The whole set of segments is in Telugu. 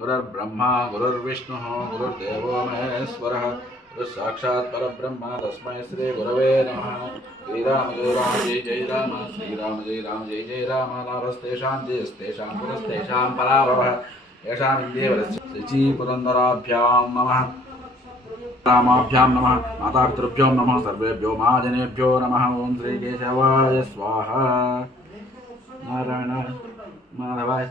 गुरुर्ब्रह्मा, गुरुर्विष्णुः, गुरुर्देवो महेश्वर, गुरुस्साक्षात् परब्रह्म तस्मै श्री गुरवे नमः। श्री राम, जय राम, जय जय राम, श्री राम, जय राम, जय जय राम। लाभस्तेषां जयस्तेषां पुरस्तेषां पराभवः। येषामिन्द्रियवरस्य शचीपुरन्दराभ्यां नमः। रामाभ्यां नमः, मातापितृभ्यो नमः, सर्वेभ्यो महाजनेभ्यो नमः। ॐ श्री केशवाय स्वाहा। नारायण, माधवाय।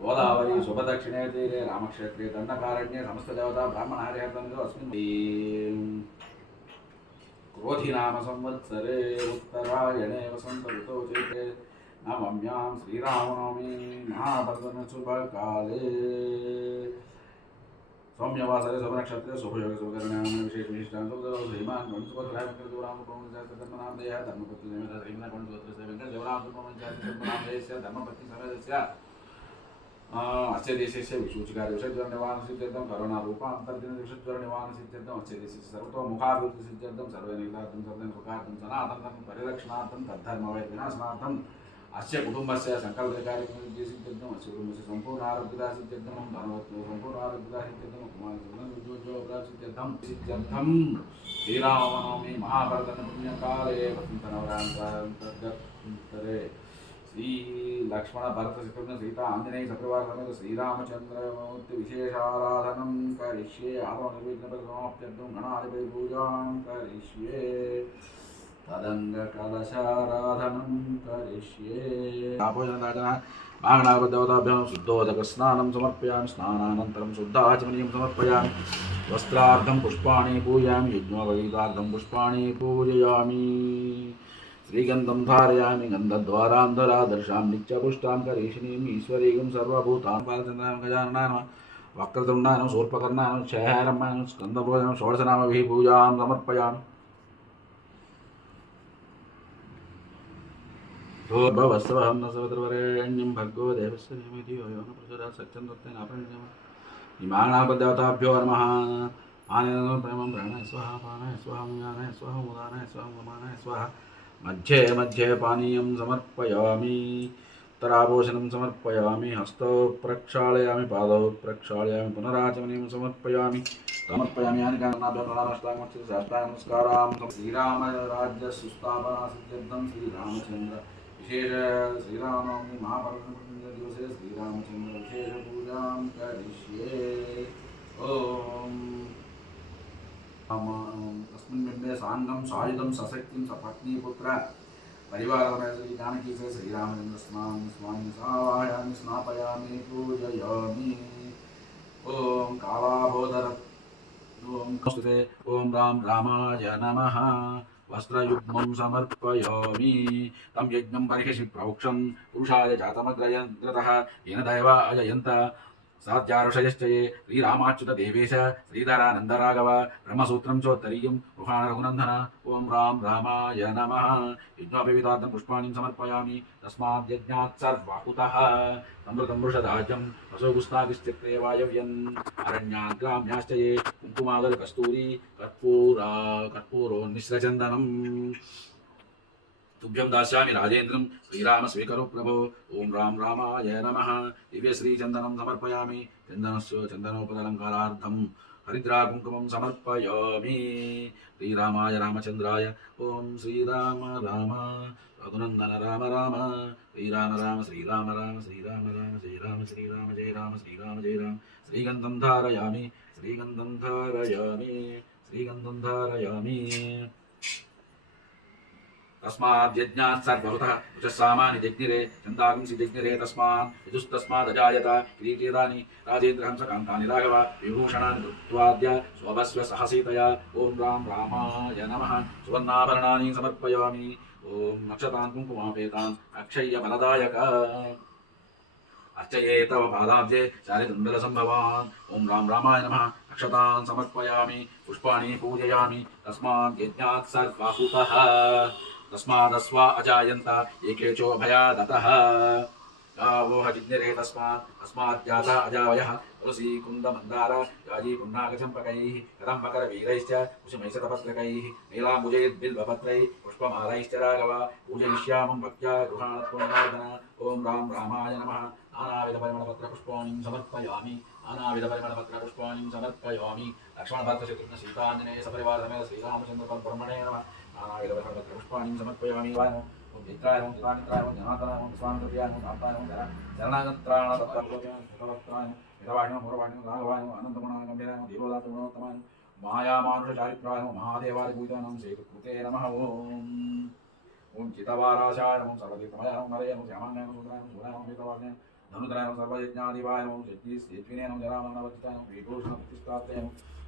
గోదావరి శుభదక్షిణే తీరే రామక్షేత్రే దండకారణ్యే సమస్త దేవత బ్రాహ్మణ హరిహర్తంలో అస్మిన్ క్రోధినామ సంవత్సరే ఉత్తరాయణే వసంత ఋతో చైతే నవమ్యాం శ్రీరామనవమి మహాభర్తన శుభకాలే సౌమ్యవాసరే శుభనక్షత్రే శుభయోగ శుభకరణామైన విశేష విశిష్టాంతో సమేత అచ్చదేశస్య విసూచికార్యవసజ్వర నివారణ సిద్ధ్యర్థం కరోనా రూప అంతర్జన విషజ్వర నివారణ సిద్ధ్యర్థం అచ్చదేశ సర్వతో ముఖాభివృద్ధి సిద్ధ్యర్థం సర్వనిఘార్థం సర్వం సుఖార్థం సనాతనం పరిరక్షణార్థం తద్ధర్మ వై వినాశనార్థం అస్య కుటుంబస్య సంకల్ప కార్యక్రమం సిద్ధ్యర్థం అస్య కుటుంబస్య సంపూర్ణ ఆరోగ్యదా సిద్ధ్యర్థం ధనవత్వ సంపూర్ణ ఆరోగ్యదా సిద్ధ్యర్థం. కుమార ఉద్యోగ సిద్ధ్యర్థం సిద్ధ్యర్థం శ్రీరామనవమి మహాభారత పుణ్యకాలే వసంత నవరాంతరే శ్రీ లక్ష్మణ భరత శత్రుఘ్న సీత ఆంజనేయ సపరివార సమేత శ్రీరామచంద్రమూర్తి విశేషారాధనం కరిష్యే ఆదవ నిర్విఘ్న గణాధిపతి పూజాం కరిష్యే తదంగ కలశారాధనం కరిష్యే. ఆపోజనరాజన మాగణాపదేవతాభ్యాం శుద్ధోదక స్నానం సమర్పయామి స్నానానంతరం శుద్ధాచమనీయం సమర్పయామి వస్త్రార్థం పుష్పాణి పూజయామి యజ్ఞోపవీతార్థం పుష్పాణి పూజయామి. श्रीगन्धं धारयामि गन्धद्वारान्धरा दर्शां नित्यपुष्टां करीशिनीम् ईश्वरीगं सर्वभूतां बालचन्द्रां गजाननां वक्रतुण्डानं शूर्पकर्णानं क्षयहरमानं स्कन्दभोजनं, षोडशनामभिः पूजां समर्पयामि। भवस्वहं न भर्गो देवस्य निमिति यो न प्रचोदयात् सत्यं नमः। आनन्दं प्रेमं मध्ये मध्ये पानीयं समर्पयामि उत्तराभूषणं समर्पयामि हस्तौ प्रक्षालयामि पादौ प्रक्षालयामि पुनराचमनीयं समर्पयामि समर्पयामि यानि कारणनाभ्यङ्गलाष्टाङ्गमक्षसाष्टाङ्गमस्कारां श्रीरामराज्यसुस्थापनासिद्ध्यर्थं श्रीरामचन्द्र विशेष श्रीरामनवमी महापर्वदिवसे श्रीरामचन्द्र विशेषपूजां करिष्ये बिम्बे साङ्गं सायुधं सशक्तिं सपत्नीपुत्र परिवारमेव श्रीजानकी च श्रीरामचन्द्रस्नानं स्वामि सावाहयामि स्नापयामि पूजयामि ॐ कालाबोधर ॐ स्तुते ॐ रां रामाय नमः वस्त्रयुग्मं समर्पयामि तं यज्ञं बर्हिषि प्रोक्षं पुरुषाय जातमग्रयन्त्रतः येन दैवा अजयन्त సాధ్యారుషయశ్చయే శ్రీరామాచ్యుత దేవేశ శ్రీధరానందరాఘవ బ్రహ్మసూత్రం చోత్తరీయం గృహాణ రఘునందన ఓం రాం రామాయ నమ యజ్ఞాపవితార్థం పుష్పాణి సమర్పయామి తస్మాద్యజ్ఞాత్ సర్వాహుత సమృతం వృషదాజ్యం వసోగుస్తాభిశ్చక్రే వాయవ్యం అరణ్యాగ్రామ్యాశ్చయే కుంకుమాదలు కస్తూరి కర్పూరా కర్పూరోన్మిశ్రచందనం తుభ్యం దాస్యామి రాజేంద్రం శ్రీరామ స్వీకరు ప్రభో. ఓం రామ్ రామాయ నమ. దివ్య శ్రీచందనం సమర్పయామి. చందనస్సు చందనోపదలంకారార్థం హరిద్రా కుంకుమం సమర్పయామి. శ్రీరామాయ రామచంద్రాయ. ఓం శ్రీరామ రామ. రఘునందన రామ రామ. శ్రీరామ రామ శ్రీరామ రామ శ్రీరామ రామ శ్రీరామ శ్రీరామ జయ రామ శ్రీరామ జయ రామ. శ్రీగంధం ధారయామి. శ్రీగంధం ధారయామి. శ్రీగంధం ధారయామి. धारयामि तस्माद् यज्ञात् सर्वभूतः उचसामानि जज्ञिरे छन्दागुंसि जज्ञिरे तस्मात् यजुस्तस्मादजायत राघव, विभूषणानि कृत्वाद्य स्वभस्व सहसीतया ॐ राम रामाय नमः। सुवर्णाभरणानि समर्पयामि। ॐ सर्वाहुतः తస్మాదస్వ అజాయంత ఏకేచోభయాదత గావోహ జిజ్ఞరే తస్మాత్ తస్మాద్యాత అజావయ తులసీ కుందమందార యాజీ పున్నాగచంపకై కదంబకర వీరైశ్చ కుశమైషతపత్రకై నీలాంబుజైర్బిల్వపత్రై పుష్పమాలైశ్చ రాఘవ. పూజయిష్యామం భక్త్యా గృహాత్మనార్దన ఓం రాం రామాయ నమ. నానావిధ పరిమళపత్ర పుష్పాణి సమర్పయామి. నానావిధ పరిమళపత్ర పుష్పాణి సమర్పయామి. లక్ష్మణభద్ర శ్రీకృష్ణ సీతాంజనేయ సపరివారమే శ్రీరామచంద్ర బ్రహ్మణే నమ. ఓం స్వామిత్రయాయ ఓం కాంతాయ ఓం జన జననాగంత్రాణ తత్వభూతాయ భగవత్రాయ విరవాణ్యం మురవాణ్యం రాఘవాయం అనంతగుణాయ గంభీరాయ దీపోదాత గుణోత్తమాయ మాయామానుష చారిత్రాయ మహాదేవాది భూతానం శ్రీకృతే నమ ఓం ఓం చితవారాశాయ ఓం సర్వతీర్థమయ ఓం నరయ ఓం శ్యామాన్యాయ ఓం సుందరాయ ఓం సూరాయ ఓం శ్రీకృష్ణ ప్రతిష్టాత్రయం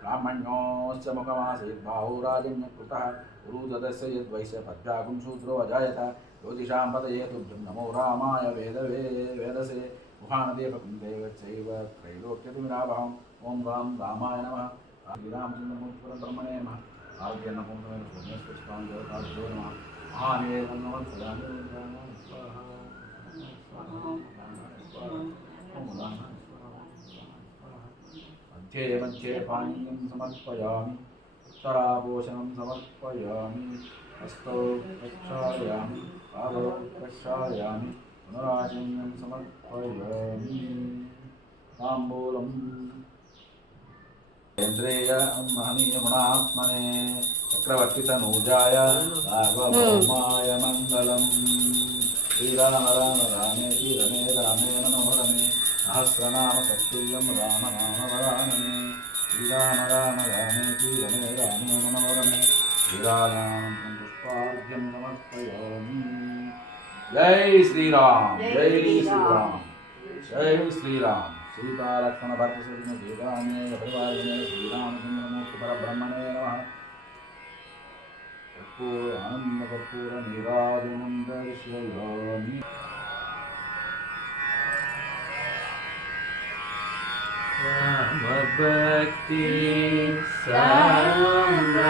ब्राह्मण्योश्च मुखमासीत् बाहुराजन्यकृतः गुरुदतस्य यद्वैश्य पद्भ्यागुं शूद्रो अजायत ज्योतिषां पदये तुभ्यं नमो रामाय वेदवे, वेदसे गुहानदेवकुन्देवश्चैव त्रैलोक्यतिमिरावहम्। ॐ राम रामाय नमः। श्रीरामचन्द्रमूर्तिपरब्रह्मणे नमः। नमः। महादेवं नमः। सदा मध्ये मध्ये पानीयं समर्पयामि उत्तराभूषणं समर्पयामि हस्तौ प्रक्षालयामि पादौ प्रक्षालयामि पुनराजन्यं समर्पयामि ताम्बूलम् केन्द्रेय महनीयगुणात्मने चक्रवर्तितनूजाय सार्वभौमाय मङ्गलम् श्रीराम राम रामेति रमे रामे मनोरमे सहस्रनाम तत्तुल्यं राम नाम वरानने श्रीराम राम रामे श्रीरमे रामे नमो रमे श्रीरायां पुष्पार्घ्यं नमर्पयामि जय श्रीराम जय श्रीराम जय श्रीराम सीतारक्षण भरतसूर्य श्रीरामे भगवाने श्रीरामचन्द्रमूर्ति परब्रह्मणे नमः कर्पूर आनन्दकर्पूरनिराजनं दर्शयामि Nama Bhakti Sarvadra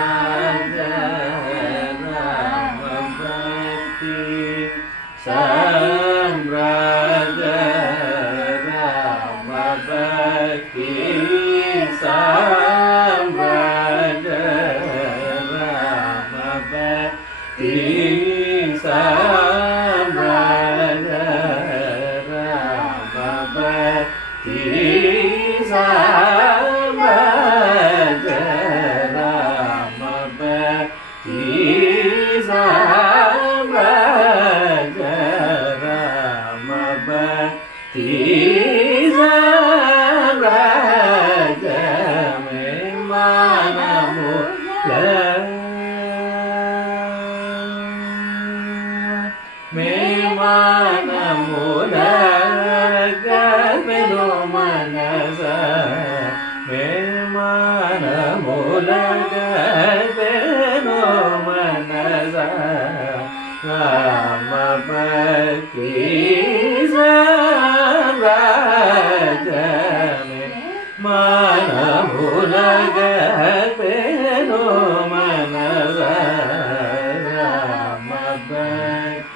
Yeah.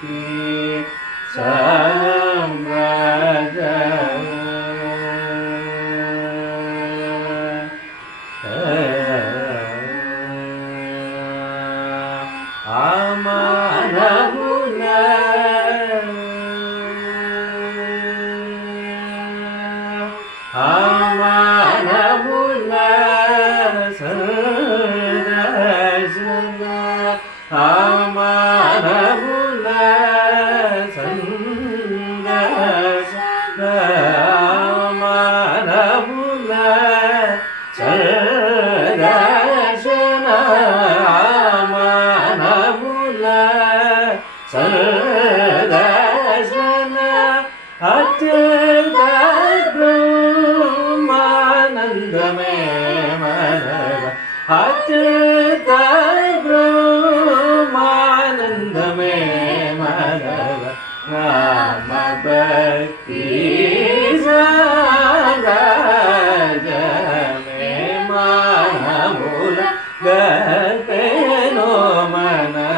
Sakti. Sakti.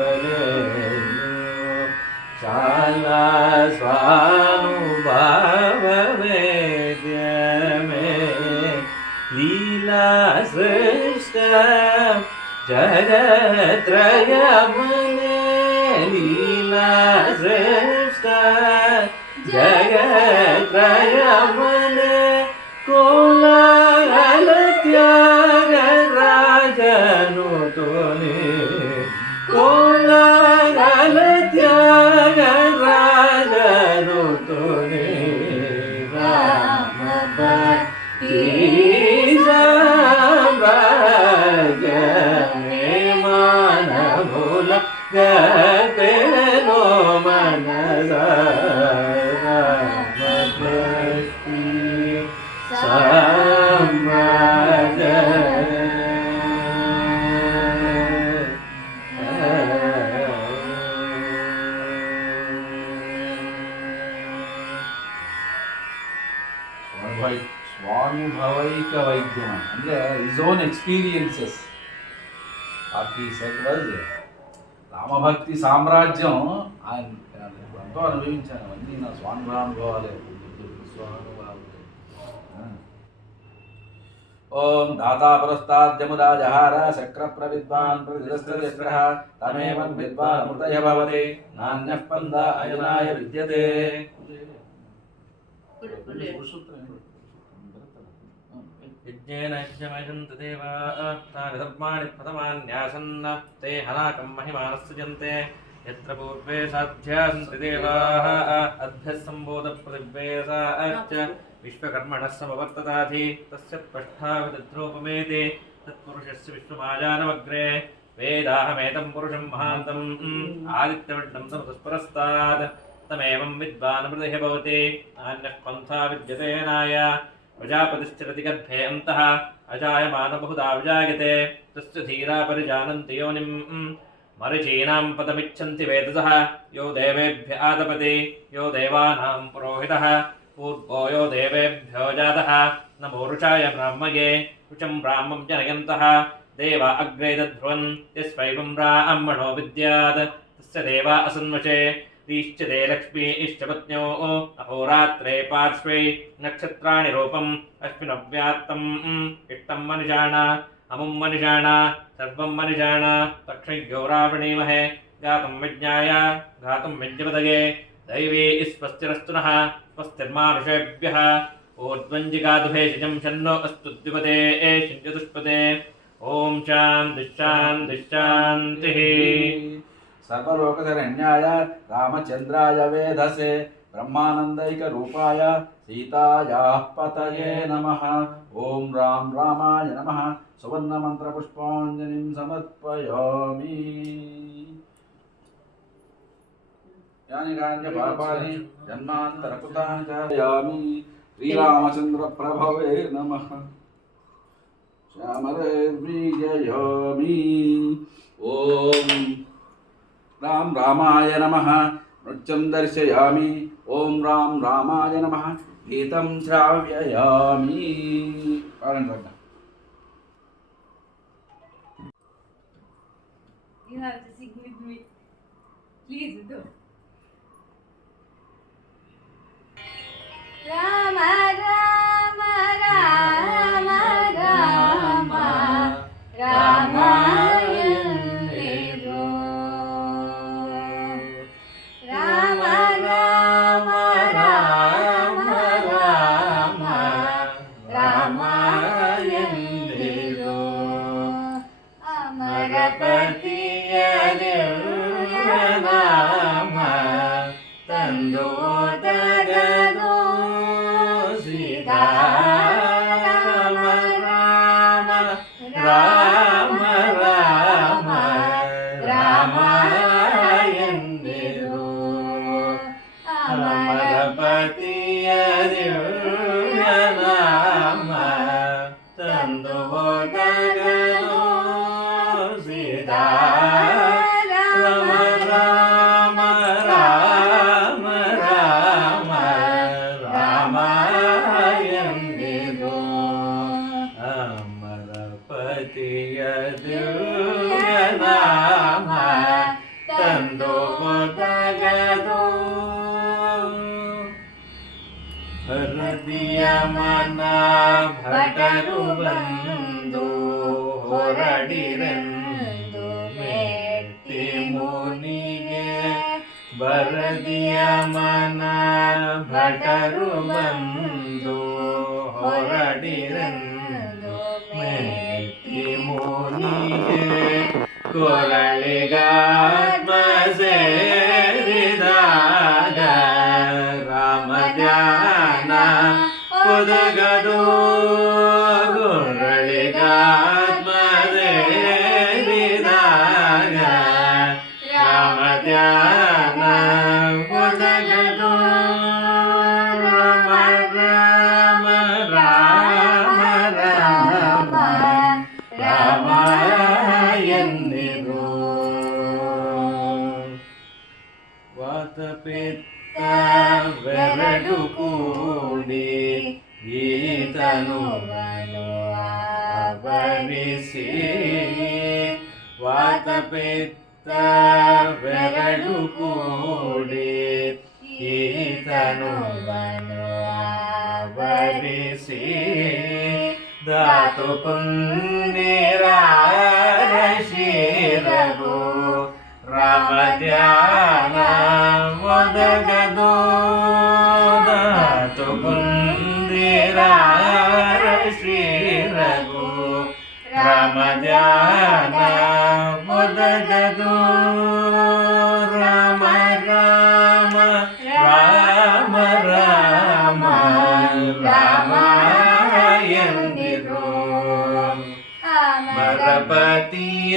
ಪರಯೋ ಶಾಲ ಸ್ವಾನುಭಾವವೇದ್ಯ ಮೇ ಲೀಲಾ ಸೃಷ್ಟ ಜಗತ್ರಯಮನೆ ಲೀಲಾ ಸೃಷ್ಟ ಜಗತ್ರಯಮನೆ ఎక్స్పీరియన్సెస్ సెట్ వాజ్ రామభక్తి సామ్రాజ్యం ఆయన ఎంతో అనుభవించాను. అవన్నీ నా స్వానుభవానుభవాలే. స్వానుభవాలు ఓం దాతాపురస్తాద్యముదాజహార శక్ర ప్రవిద్వాన్ ప్రతిరస్త్రయస్త్రః తమేవం విద్వాన్ అమృతయ భవతి. నాణ్యః పంద అయనాయ విద్యతే. యజ్ఞేన యజ్ఞమయజం తదేవా తాని ప్రథమాన్యాసన్ తే హనాకం మహిమానస్సజంతే యత్ర పూర్వే సాధ్యాసంతి దేవాः అభ్యः సంబోధ పృథివ్యేసాశ్చ విశ్వకర్మణः సమవర్తతాధి తస్య స్పష్టా విదధ్రోపమేతి తత్పురుషస్య విశ్వమాజానమగ్రే వేదాహమేతం పురుషం మహాంతం ఆదిత్యవడ్డం సమతస్పరస్తాద్ తమేవం విద్వానమృదయ భవతి నాన్యः పంథా విద్యతేనాయ ప్రజాపతిశ్చరతి గర్భే అంతః అజాయమాన బహుదా విజాయతే తస్య ధీరా పరిజానంతి యోనిం. మరిచీనాం పదమిచ్చంతి వేదసः యో దేవేభ్య ఆదపతి యో దేవానాం పురోహితः పూర్వో యో దేవేభ్యో జాతः. నమోరుచాయ బ్రాహ్మయే రుచం బ్రాహ్మం జనయంతः. దేవ అగ్రే దధ్రువన్ యస్వైవం బ్రాహ్మణో విద్యాత్. श्रीश्च लक्ष्मी लक्ष्मीश्च पत्न्यो अहोरात्रे पार्श्वे नक्षत्राणि रूपम् अश्विनव्यात्तम् इष्टम् मनुजाण अमुम् मनुजाण सर्वम् मनुजाण तक्षय्योरावणीमहे गातुं विज्ञाय गातुं विद्यपदगे दैवी स्वस्तिरस्तु नः, स्वस्तिर्मानुषेभ्यः। शिजम् शन्नो अस्तु द्विपदे, ए शिञ्जतुष्पदे। ॐ शां दिश्शां दिश्शान्तिः सर्वलोकशरण्याय रामचंद्रा वेधसे ब्रह्मानन्दैकरूपाय सीताया पतये नमः। ओम राम रामाय नमः। सुवर्णमन्त्रपुष्पाञ्जलिं समर्पयामि। यानि कान्यपापानि जन्मान्तरकृतानि चायामि श्रीरामचन्द्रप्रभवे नमः। श्यामरेर्विजयामि ॐ राम रामाय नमः। नृत्यं दर्शयामि। ओम राम रामाय नमः। गीतं श्रावयामि कारण लग्न यू ದಿವ್ಯನಾಮ ತಂದು ತಗದು ಹೃದಯ ಮನ ಭಟರು ಬಂದು ಮುನಿಗೆ ಬರದಿಯ ಮನ ಭಟರು ಬಂದು ಕೊರಳಿಗಾತ್ಮ ಸೇರಿದ అడుకుని ఈతను వలిసి వాత పెత్త వెరడుకుడి ఈతను వలిసి దాతుకుందిరాశీరగు రమధ్యాన మొదగదు శ్రీ రఘు రామ ధ్యాన మొదగదు రామ రామ రామ రామ రామాయందిరో మరపతియ